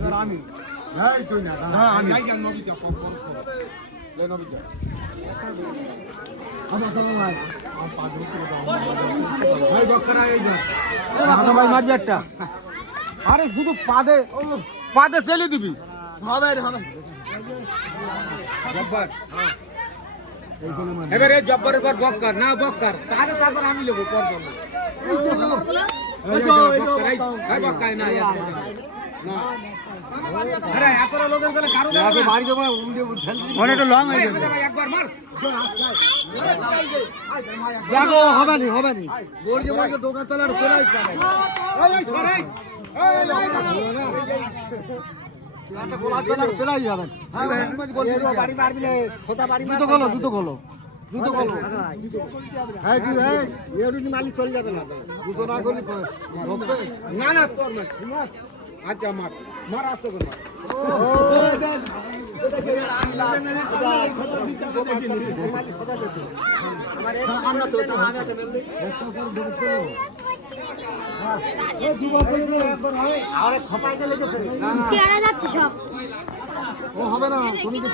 এবার আমি এই তুই না হ্যাঁ আমি যাই কেন নবী যা পর পর লে নবী যা ভাই বকরা এই যা ভাই মারবি একটা আরে শুধু পাদে পাদে চেলে দিবি হবে রে হবে জব্বার এবারে জব্বরের পর বকর না বকর তারপর আমি নেব পর পর এই বকর না না আরে এতটা লোকের গেলে কারো আগে বাড়ি যাবো অনেকটা লং হয়ে যাবে ভাই একবার মার দেখো হবে নি গোরকে বলকে দোকান তলার কোলাই এই সরে একটা গোলা তলার কোলাই যাবে বাড়ি মারবি না খোদা বাড়ি মার জুতো খোলো হ্যাঁ কি হ্যাঁ এরুনি মালিক চলে যাবে না জুতো না করলে ঢোকবে না না তোর না আচ্ছা মার মার আসতে কর মার হবে না তুমি তো